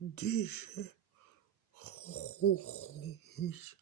Dice Jujumis.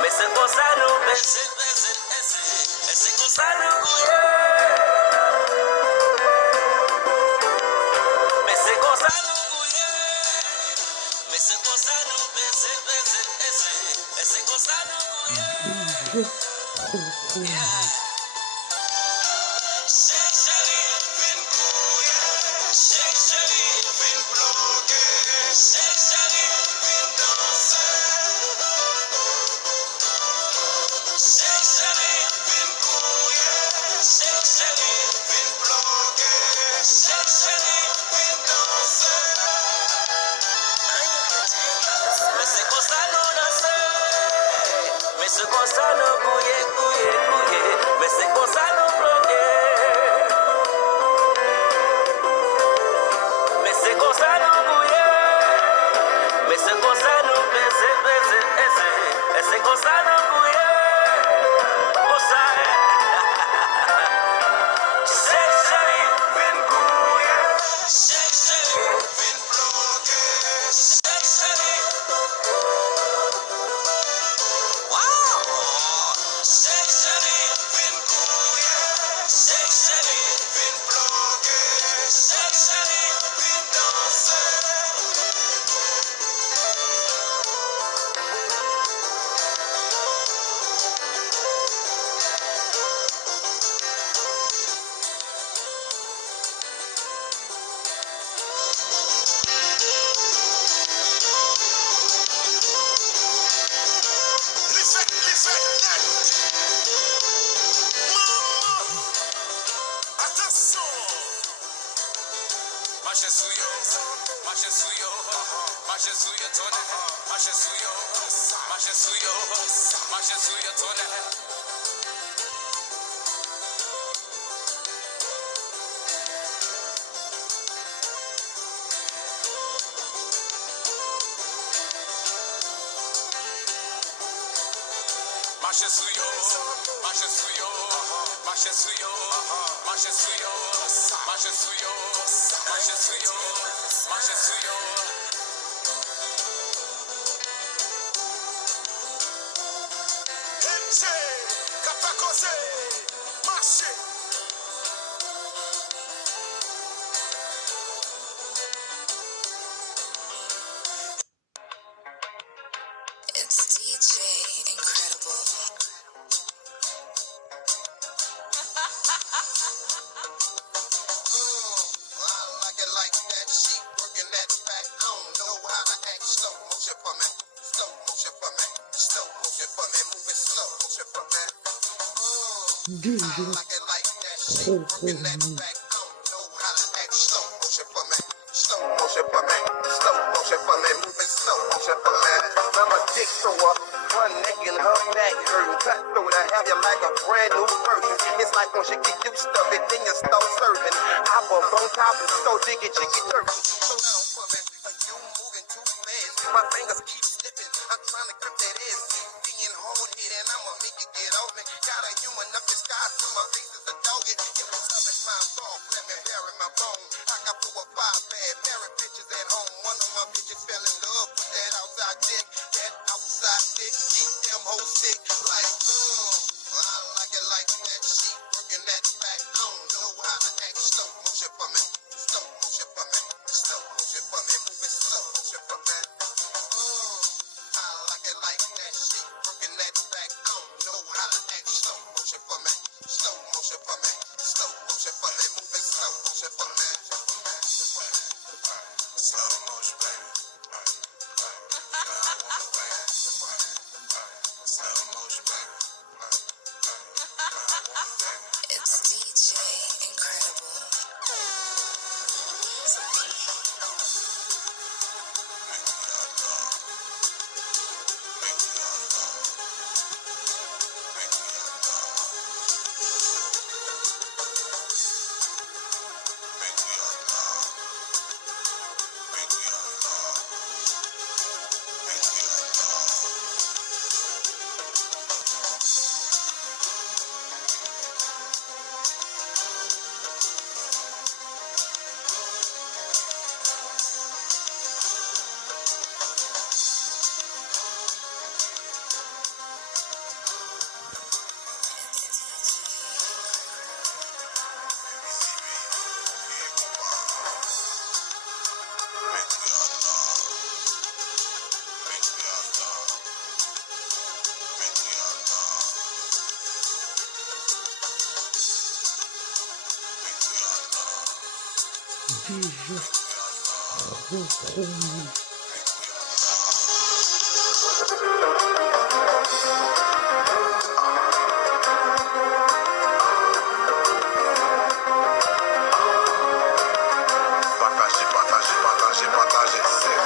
Me siento sano, ese gozando, Yeah. Sexually been cool, yeah. Sexually been broken. Sexually been dancing. Sexually been cool, yeah. Sexually been broken. Sexually been dancing. Me se cosa no nace. Me se cosa no cuye, cuye, cuye. Me se cosa no bloque. Me se cosa no cuye. Me se cosa no pese, pese, ese. Ese cosa no cuye. Cosa sexually been cuye. Sexually been bloque. Sexually. Wow! Sexually been cool, yeah. Sexually been broken. Sexually been Listen, Mama, attention. Marche suyo, marche suyo, marche suyo, tone. Marche suyo, marche suyo, marche suyo, tone. Marche suyo, marche suyo, marche suyo, marche suyo, marche suyo, marche suyo, marche suyo. MC, Kapakose, marche. It's DJ Incredible. I like it like that. She working that back. I don't know how to act. Slow motion for me. Slow motion for me. Slow motion for me. Moving slow motion for me. I like it like that. She working that back. I don't know how to act. Slow motion for me. Slow motion for me. Slow motion for me. Moving slow motion for me. I'm a dick thrower. One neck and her back hurting. Cut through to have you like a brand new version. It's like when she get used to it, then you start serving. Hop up on top and so dicky chicky turkey. Slow down for me. You moving too fast. My fingers keep slipping. I'm trying to grip that ass. Keep being hard hit and I'ma make it get off me. Got a human up disguise for my face is a doggy. If it's up in my fault, let me bury my bone. I got 4 or 5 bad married bitches at home. One of my bitches fell in love with that outside dick. That outside dick keep them hoes sick. Like, I like it like that. She working that back. I don't know how to act. Slow motion for me. Slow motion for me. Slow motion for me. Moving slow motion for me. déjà trop mieux. Partagez, c'est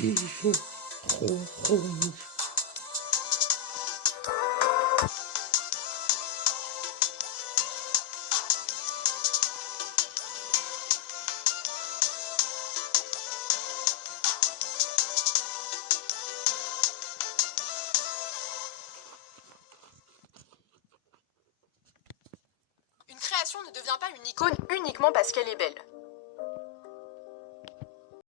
Déjà trop mieux. Une création ne devient pas une icône uniquement parce qu'elle est belle.